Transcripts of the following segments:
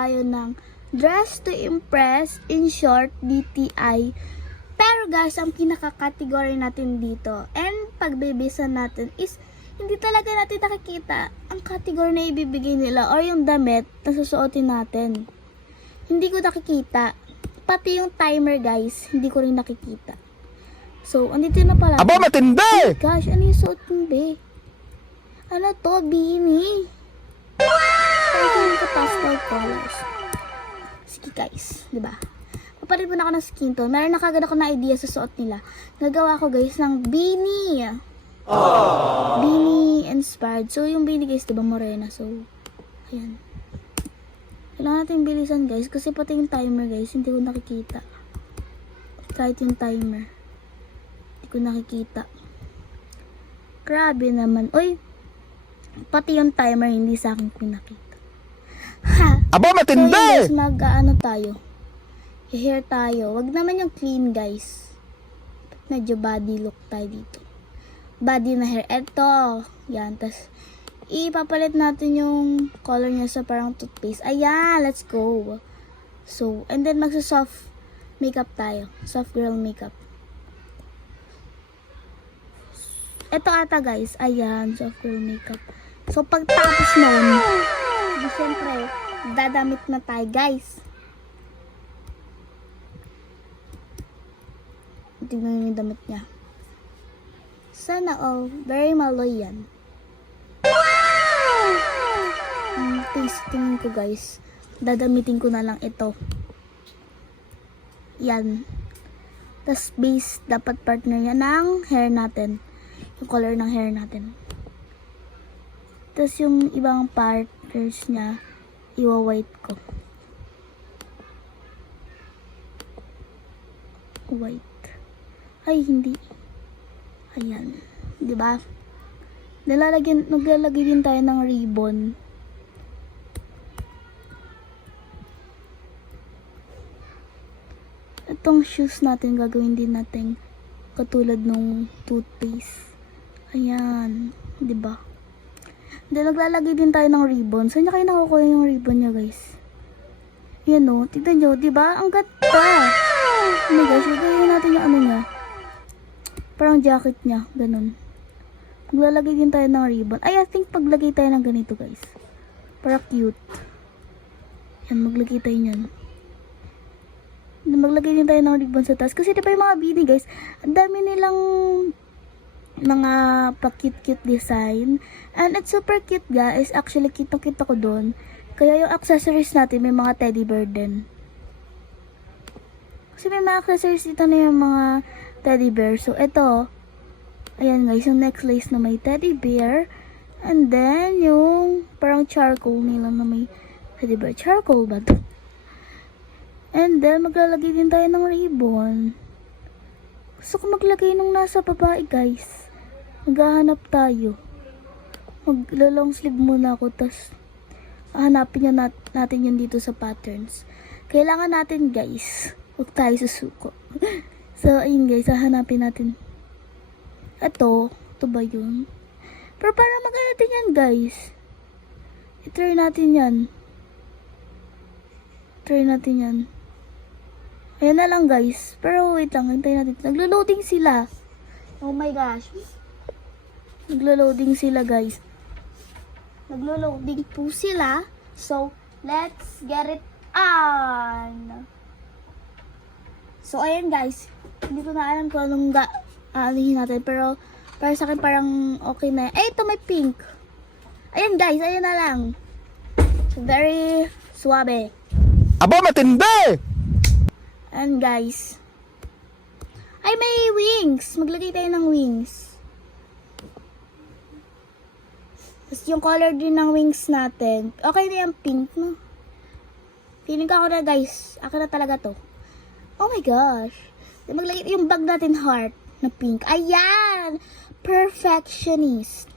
tayo ng Dress to Impress, in short, DTI. Pero guys, ang pinaka-category natin dito and pagbibisan natin is hindi talaga natin nakikita ang category na ibibigay nila or yung damit na susuotin natin. Hindi ko nakikita. Pati yung timer guys, hindi ko rin nakikita. So, andito na pala. Aba, matindi! Oh my gosh, ano yung suot mo, be? Ano to? Beanie? Wow! Ito pastel colors. Sige guys, diba? Papalit muna ako ng skin tone. Meron na kagad ako na idea sa suot nila. Nagawa ko guys ng beanie. Aww. Beanie inspired. So, yung beanie guys, diba morena? So, ayan. Kailangan natin bilisan guys. Kasi pati yung timer guys, hindi ko nakikita. Kahit yung timer. Hindi ko nakikita. Grabe naman. Uy! Pati yung timer hindi sa akin pinakita. Ha! Aba, matindi! So yun guys, mag-ano tayo. I-hair tayo. Wag naman yung clean guys. Medyo body look tayo dito. Body na hair. Eto. Yan. Tapos, ipapalit natin yung color niya sa parang toothpaste. Ayan. Let's go. So, and then magsa-soft makeup tayo. Soft girl makeup. Ito ata guys. Ayan. Soft girl makeup. So, pagtapos nun, siyempre, dadamit na tayo guys. Tignan yung damit niya. Sana all, very maloy yan. Tingin ko guys, dadamitin ko na lang ito. Yan. Tapos base, dapat partner niya ng hair natin. Yung color ng hair natin. Tapos yung ibang partners niya, iwa-white ko. White. Ay, hindi. Ayan. Diba? Naglalagay din tayo ng ribbon. Itong shoes natin, gagawin din natin katulad nung toothpaste. Ayan. Diba? Then, naglalagay din tayo ng ribbon. Saan niya kayo nakukuha yung ribbon niya, guys? Yan o. Tignan nyo. Diba? Ang ganda. Oh my gosh. Lagay natin yung ano niya. Parang jacket niya. Ganun. Maglalagay din tayo ng ribbon. Ay, I think paglagay tayo ng ganito, guys. Para cute. Yan. Maglagay tayo niyan. Maglagay din tayo ng ribbon sa taas. Kasi diba yung mga beanie, guys, ang dami nilang mga pa-cute-cute design. And it's super cute guys. Actually, kita ko doon. Kaya yung accessories natin, may mga teddy bear din. Kasi may mga accessories dito na yung mga teddy bear. So, ito. Ayan guys, yung necklace na may teddy bear. And then, yung parang charcoal nila na may teddy bear. Charcoal ba ito? And then, maglalagay din tayo ng ribbon. Gusto ko maglagay nung nasa babae guys. Maghahanap tayo. Magla-long sleeve muna ako. Tapos, hanapin natin yun dito sa patterns. Kailangan natin guys. Huwag tayo susuko. So, ayun guys. Hanapin natin. Ito ba yun? Pero para maganda natin yan guys. I-try natin yan. Try natin yan. Ayan na lang guys. Pero wait lang. Hintayin natin. Naglo-loading sila. Oh my gosh. Naglo-loading sila guys. Naglo-loading po sila. So, let's get it on. So, ayan guys. Hindi ko na alam kung anong aalihin natin. Pero, para sa akin parang okay na. Eh, ito may pink. Ayan guys. Ayan na lang. So, very suabe. Aba, matindi! And guys. Ay, may wings. Maglagay tayo ng wings. Tapos yung color din ng wings natin. Okay na yung pink, no? Feeling ko ako na, guys. Ako na talaga to. Oh my gosh. Maglagay yung bag natin heart na pink. Ayan! Perfectionist.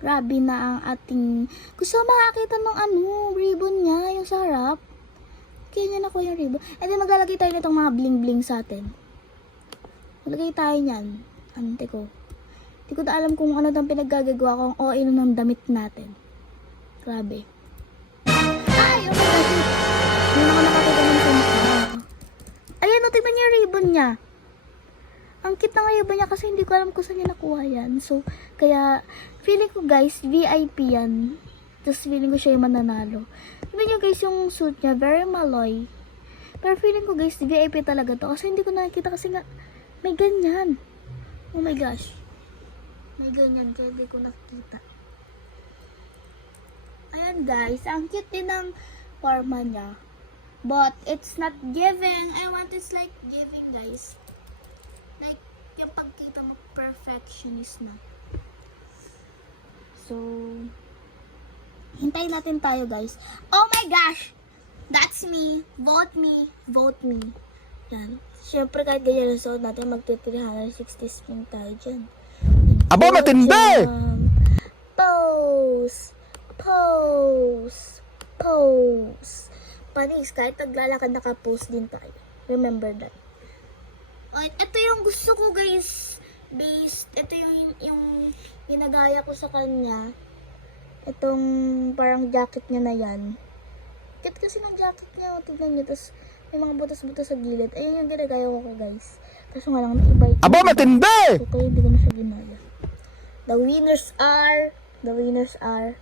Grabe na ang ating... Gusto makakita ng ribbon niya. Yung sa harap. Kaya niya nakuha yung ribbon. And then maglalagay tayo nitong mga bling-bling sa atin. Maglagay tayo niyan. Ante ko. Hindi ko na alam kung ano itong pinaggagawa ko. O ino ng damit natin. Grabe. Ay! Oh my gosh! niya. Ang cute ng ribbon niya kasi hindi ko alam kung saan niya nakuha yan. So, kaya, feeling ko guys, VIP yan. Tapos feeling ko siya yung mananalo. Tignan niyo guys yung suit niya, very maloy. Pero feeling ko guys, VIP talaga to. Kasi hindi ko nakikita kasi nga, may ganyan. Oh my gosh. May ganyan, kaya hindi ko nakikita. Ayan guys, ang cute din ng forma niya. But, it's not giving. I want it's like giving guys. Like, yung pagkita mo, perfectionist na. So, hintayin natin tayo guys. Oh my gosh! That's me. Vote me. Vote me. Yan. Siyempre kahit ganyan ang suot natin, magti-360 spin tayo dyan. Aba, matindi! Pose. Pose. Pose. Panis, kahit naglalakad naka-pose din tayo. Remember that. Ay, ito yung gusto ko guys. Based, ito yung ginagaya ko sa kanya. Itong parang jacket niya na yan. Cute kasi ng jacket niya. Tignan niyo. Tapos may mga butas-butas sa gilid. Ayun yung ginagaya ko guys. Kaso nga lang iba. Aba, matindi! So kaya hindi ko na siya ginaya. The winners are.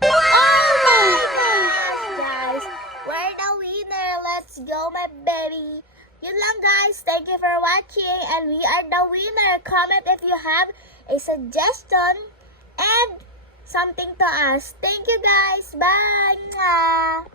Oh my gosh guys. We're the winner. Let's go my baby. Yun lang guys, thank you for watching and we are the winner. Comment if you have a suggestion and something to us. Thank you guys. Bye. Mwah.